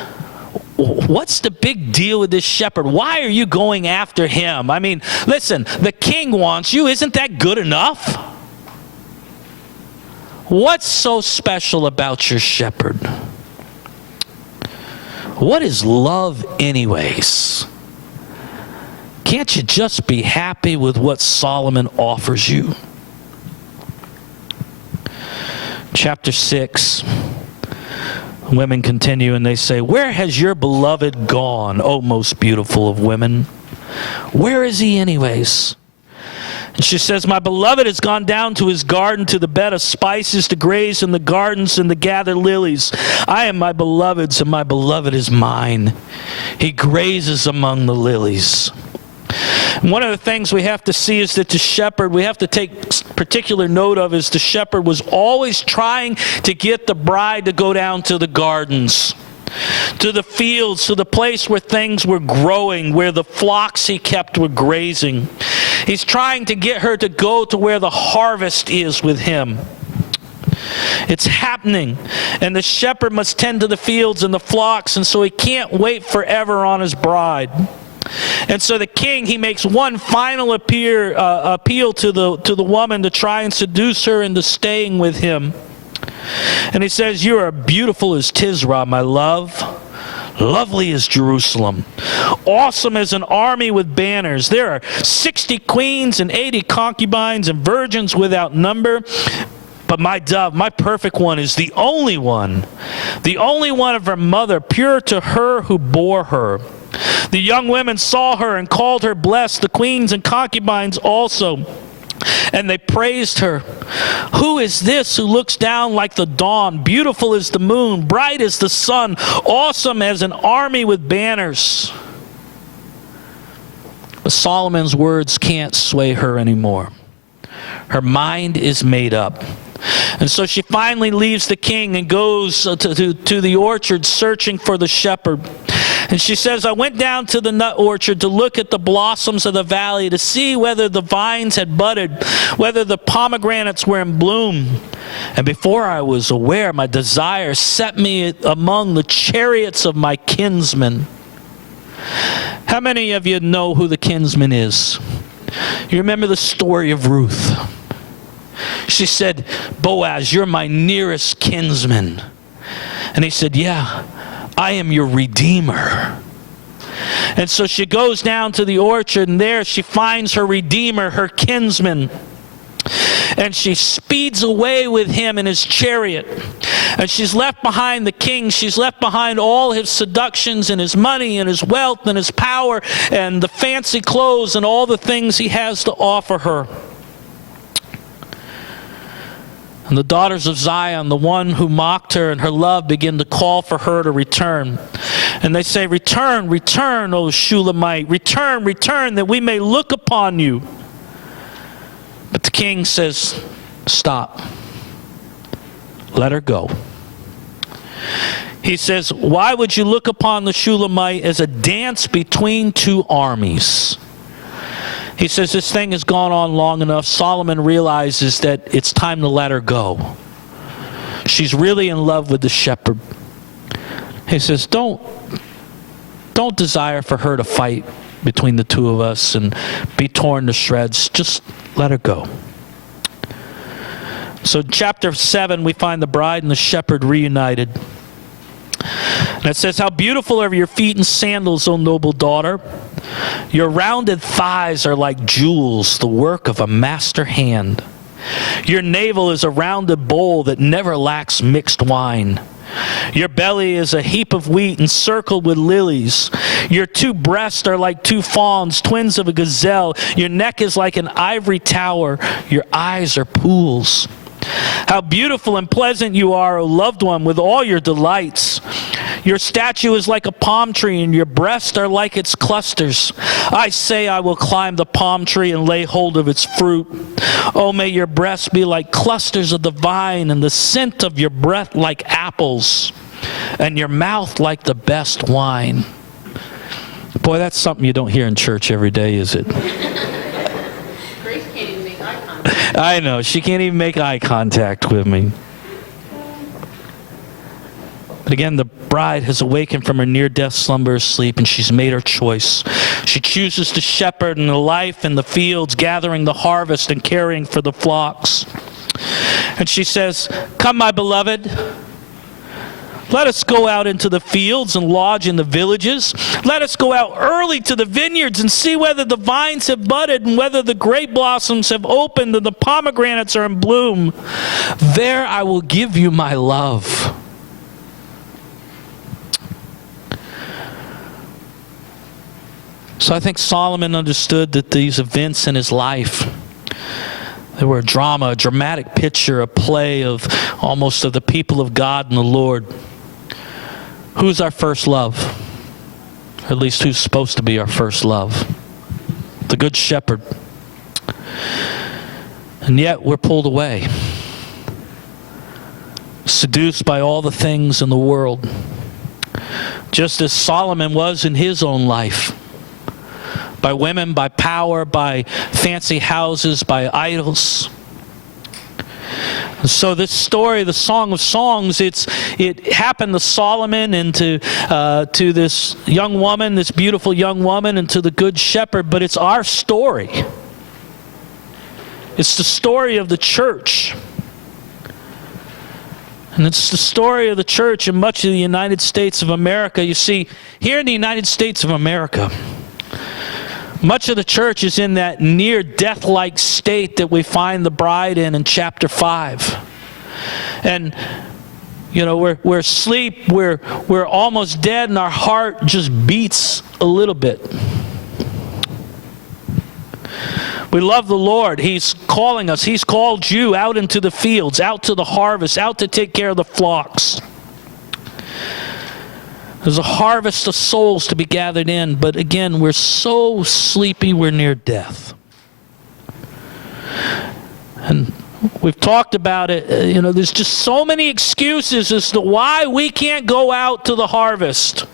what's the big deal with this shepherd? Why are you going after him? I mean, listen, the king wants you. Isn't that good enough? What's so special about your shepherd? What is love anyways? Can't you just be happy with what Solomon offers you? Chapter 6. Women continue and they say, where has your beloved gone, O most beautiful of women? Where is he anyways? And she says, my beloved has gone down to his garden, to the bed of spices, to graze in the gardens and to gather lilies. I am my beloved's, and my beloved is mine. He grazes among the lilies. And one of the things we have to see is that the shepherd, we have to take particular note of, is the shepherd was always trying to get the bride to go down to the gardens, to the fields, to the place where things were growing, where the flocks he kept were grazing. He's trying to get her to go to where the harvest is with him. It's happening, and the shepherd must tend to the fields and the flocks, and so he can't wait forever on his bride. And so the king, he makes one final appeal to the woman to try and seduce her into staying with him. And he says, you are beautiful as Tisra, my love, lovely as Jerusalem, awesome as an army with banners. There are 60 queens and 80 concubines and virgins without number. But my dove, my perfect one, is the only one of her mother, pure to her who bore her. The young women saw her and called her blessed, the queens and concubines also. And they praised her. Who is this who looks down like the dawn, beautiful as the moon, bright as the sun, awesome as an army with banners? But Solomon's words can't sway her anymore. Her mind is made up. And so she finally leaves the king and goes to the orchard searching for the shepherd. And she says, I went down to the nut orchard to look at the blossoms of the valley, to see whether the vines had budded, whether the pomegranates were in bloom. And before I was aware, my desire set me among the chariots of my kinsmen. How many of you know who the kinsman is? You remember the story of Ruth? She said, Boaz, you're my nearest kinsman. And he said, yeah, I am your redeemer. And so she goes down to the orchard, and there she finds her redeemer, her kinsman. and she speeds away with him in his chariot. And she's left behind the king. She's left behind all his seductions and his money and his wealth and his power and the fancy clothes and all the things he has to offer her. And the daughters of Zion, the one who mocked her and her love, begin to call for her to return. And they say, "Return, return, O Shulamite. Return, return, that we may look upon you." But the king says, "Stop. Let her go." He says, "Why would you look upon the Shulamite as a dance between two armies?" He says, this thing has gone on long enough. Solomon realizes that it's time to let her go. She's really in love with the shepherd. He says, don't desire for her to fight between the two of us and be torn to shreds. Just let her go. So in chapter 7, we find the bride and the shepherd reunited. And it says, "How beautiful are your feet in sandals, O noble daughter. Your rounded thighs are like jewels, the work of a master hand. Your navel is a rounded bowl that never lacks mixed wine. Your belly is a heap of wheat encircled with lilies. Your two breasts are like two fawns, twins of a gazelle. Your neck is like an ivory tower. Your eyes are pools. How beautiful and pleasant you are, O loved one, with all your delights. Your statue is like a palm tree, and your breasts are like its clusters. I say I will climb the palm tree and lay hold of its fruit. Oh, may your breasts be like clusters of the vine, and the scent of your breath like apples, and your mouth like the best wine." Boy, that's something you don't hear in church every day, is it? Grace can't even make eye contact. I know, she can't even make eye contact with me. But again, the bride has awakened from her near-death slumber or sleep, and she's made her choice. She chooses to shepherd in the life in the fields, gathering the harvest and caring for the flocks. And she says, "Come, my beloved, let us go out into the fields and lodge in the villages. Let us go out early to the vineyards and see whether the vines have budded and whether the grape blossoms have opened and the pomegranates are in bloom. There I will give you my love." So I think Solomon understood that these events in his life, they were a drama, a dramatic picture, a play of almost of the people of God and the Lord. Who's our first love? Or at least who's supposed to be our first love? The Good Shepherd. And yet we're pulled away, seduced by all the things in the world, just as Solomon was in his own life. By women, by power, by fancy houses, by idols. So this story, the Song of Songs, it happened to Solomon and to this young woman, this beautiful young woman, and to the Good Shepherd, but it's our story. It's the story of the church. And it's the story of the church in much of the United States of America. You see, here in the United States of America, much of the church is in that near death-like state that we find the bride in chapter 5. And, you know, we're asleep, we're almost dead, and our heart just beats a little bit. We love the Lord. He's calling us. He's called you out into the fields, out to the harvest, out to take care of the flocks. There's a harvest of souls to be gathered in, but again, we're so sleepy, we're near death. And we've talked about it, you know, there's just so many excuses as to why we can't go out to the harvest.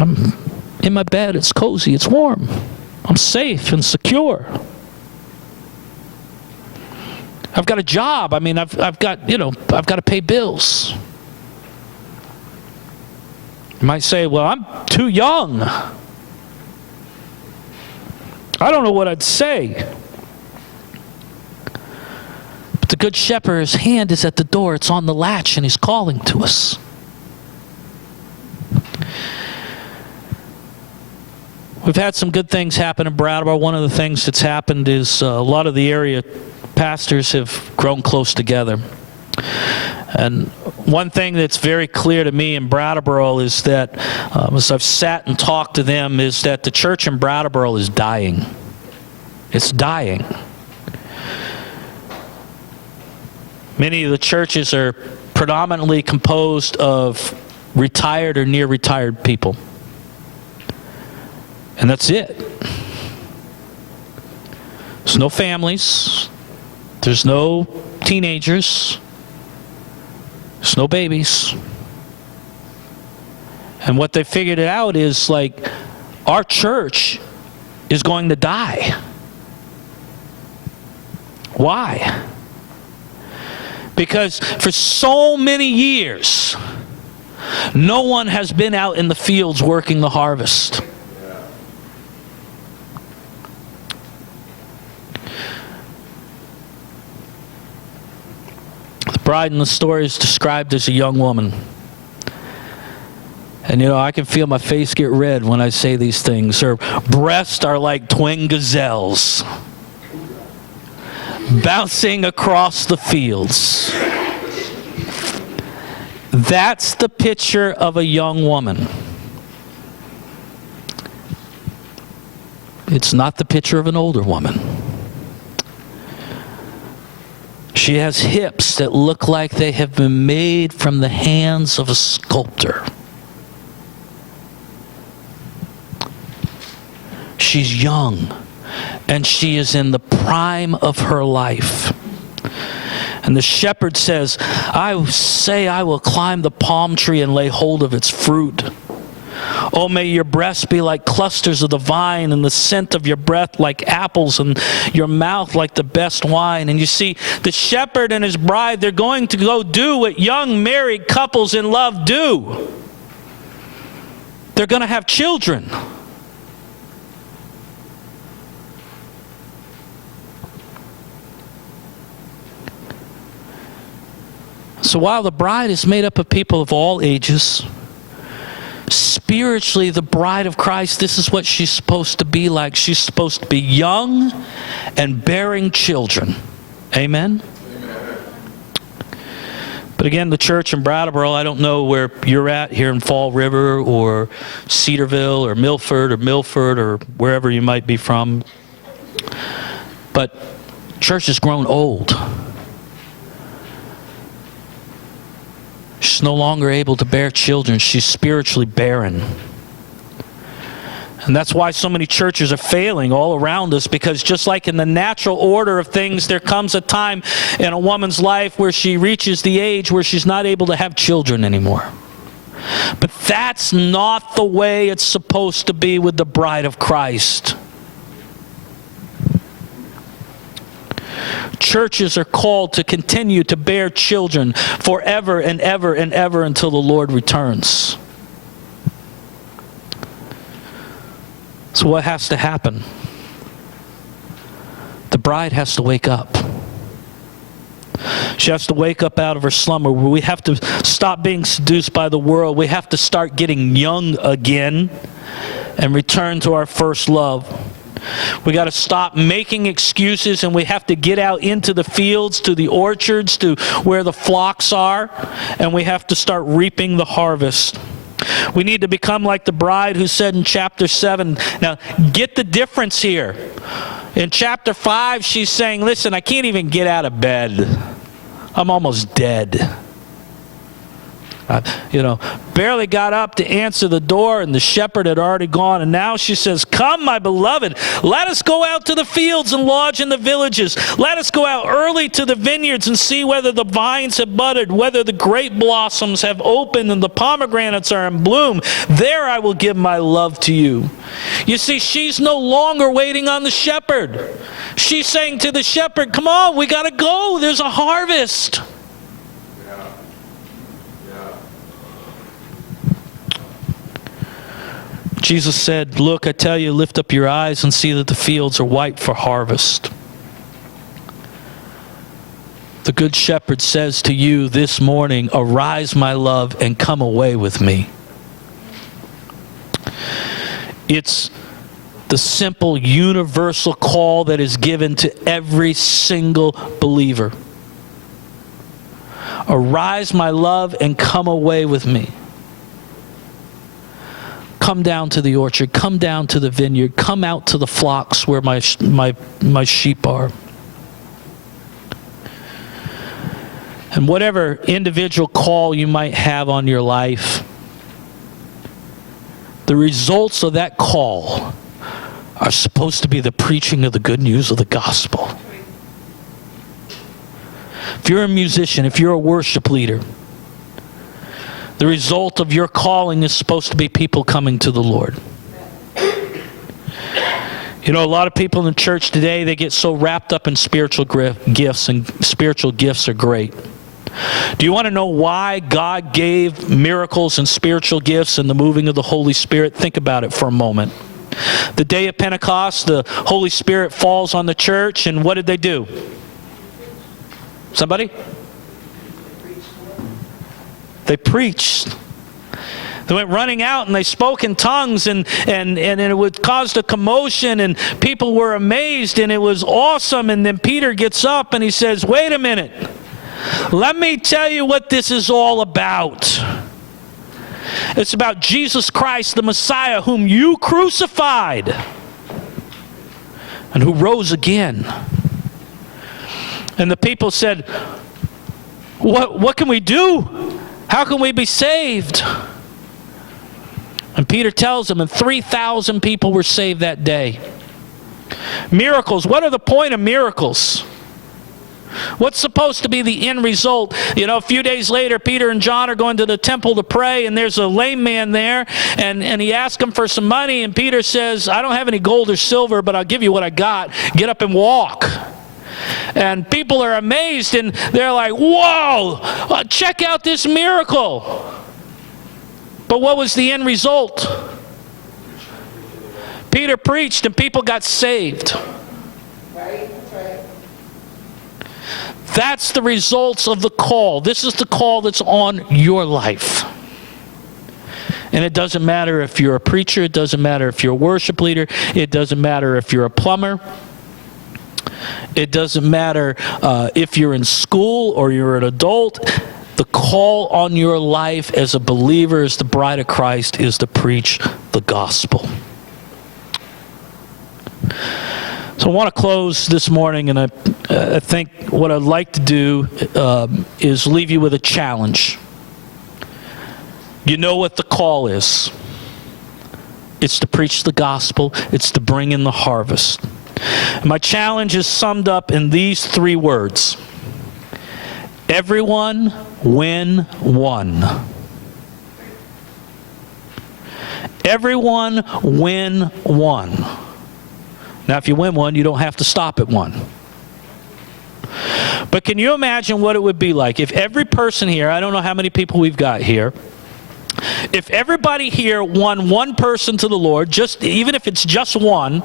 I'm in my bed, it's cozy, it's warm. I'm safe and secure. I've got a job. I mean, I've got to pay bills. You might say, well, I'm too young. I don't know what I'd say. But the Good Shepherd, his hand is at the door. It's on the latch, and he's calling to us. We've had some good things happen in Brattleboro. One of the things that's happened is a lot of the area pastors have grown close together. And one thing that's very clear to me in Brattleboro is that, as I've sat and talked to them, is that the church in Brattleboro is dying. It's dying. Many of the churches are predominantly composed of retired or near retired people. And that's it. There's no families. There's no teenagers. There's no babies. And what they figured it out is, like, our church is going to die. Why? Because for so many years, no one has been out in the fields working the harvest. The bride in the story is described as a young woman. And you know, I can feel my face get red when I say these things. Her breasts are like twin gazelles bouncing across the fields. That's the picture of a young woman. It's not the picture of an older woman. She has hips that look like they have been made from the hands of a sculptor. She's young, and she is in the prime of her life. And the shepherd says, I say I will climb the palm tree and lay hold of its fruit. Oh, may your breasts be like clusters of the vine, and the scent of your breath like apples, and your mouth like the best wine. And you see, the shepherd and his bride, they're going to go do what young married couples in love do. They're going to have children. So while the bride is made up of people of all ages, spiritually, the bride of Christ, this is what she's supposed to be like. She's supposed to be young and bearing children. Amen? Amen. But again, the church in Brattleboro, I don't know where you're at here in Fall River or Cedarville or Milford or wherever you might be from. But church has grown old. She's no longer able to bear children. She's spiritually barren. And that's why so many churches are failing all around us, because just like in the natural order of things, there comes a time in a woman's life where she reaches the age where she's not able to have children anymore. But that's not the way it's supposed to be with the bride of Christ. Churches are called to continue to bear children forever and ever and ever until the Lord returns. So what has to happen? The bride has to wake up. She has to wake up out of her slumber. We have to stop being seduced by the world. We have to start getting young again and return to our first love. We got to stop making excuses, and we have to get out into the fields, to the orchards, to where the flocks are, and we have to start reaping the harvest. We need to become like the bride who said in chapter 7, now get the difference here. In chapter 5, she's saying, listen, I can't even get out of bed. I'm almost dead. Barely got up to answer the door, and the shepherd had already gone. And now she says, come, my beloved, let us go out to the fields and lodge in the villages. Let us go out early to the vineyards and see whether the vines have budded, whether the grape blossoms have opened and the pomegranates are in bloom. There I will give my love to you. You see, she's no longer waiting on the shepherd. She's saying to the shepherd, come on, we got to go. There's a harvest. Jesus said, look, I tell you, lift up your eyes and see that the fields are white for harvest. The good shepherd says to you this morning, arise, my love, and come away with me. It's the simple universal call that is given to every single believer. Arise, my love, and come away with me. Come down to the orchard, come down to the vineyard, come out to the flocks where my sheep are. And whatever individual call you might have on your life, the results of that call are supposed to be the preaching of the good news of the gospel. If you're a musician, if you're a worship leader, the result of your calling is supposed to be people coming to the Lord. You know, a lot of people in the church today, they get so wrapped up in spiritual gifts, and spiritual gifts are great. Do you want to know why God gave miracles and spiritual gifts and the moving of the Holy Spirit? Think about it for a moment. The day of Pentecost, the Holy Spirit falls on the church, and what did they do? Somebody? They preached. They went running out and they spoke in tongues, and it would caused a commotion, and people were amazed, and it was awesome. And then Peter gets up and he says, wait a minute. Let me tell you what this is all about. It's about Jesus Christ, the Messiah, whom you crucified and who rose again. And the people said, what can we do? How can we be saved? And Peter tells them, and 3,000 people were saved that day. Miracles. What are the point of miracles? What's supposed to be the end result? You know, a few days later, Peter and John are going to the temple to pray, and there's a lame man there, and he asks him for some money, and Peter says, I don't have any gold or silver, but I'll give you what I got. Get up and walk. And people are amazed, and they're like, whoa, check out this miracle. But what was the end result? Peter preached, and people got saved. Right, right. That's the results of the call. This is the call that's on your life. And it doesn't matter if you're a preacher. It doesn't matter if you're a worship leader. It doesn't matter if you're a plumber. It doesn't matter if you're in school or you're an adult. The call on your life as a believer, as the bride of Christ, is to preach the gospel. So I want to close this morning, and I think what I'd like to do is leave you with a challenge. You know what the call is. It's to preach the gospel. It's to bring in the harvest. And my challenge is summed up in these 3 words. Everyone win one. Everyone win one. Now, if you win one, you don't have to stop at one. But can you imagine what it would be like if every person here, I don't know how many people we've got here, if everybody here won one person to the Lord, just even if it's just one,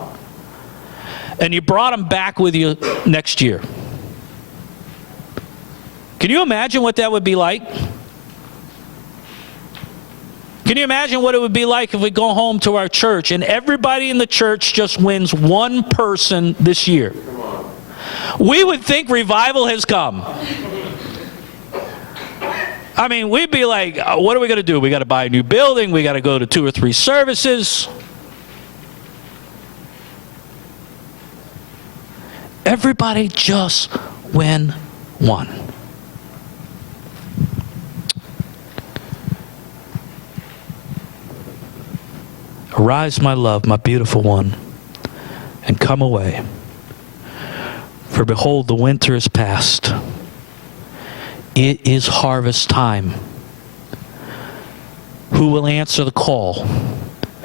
and you brought them back with you next year. Can you imagine what that would be like? Can you imagine what it would be like if we go home to our church and everybody in the church just wins one person this year? We would think revival has come. I mean, we'd be like, what are we going to do? We got to buy a new building. We got to go to 2 or 3 services. Everybody just win one. Arise, my love, my beautiful one, and come away. For behold, the winter is past. It is harvest time. Who will answer the call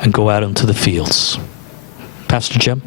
and go out into the fields? Pastor Jim?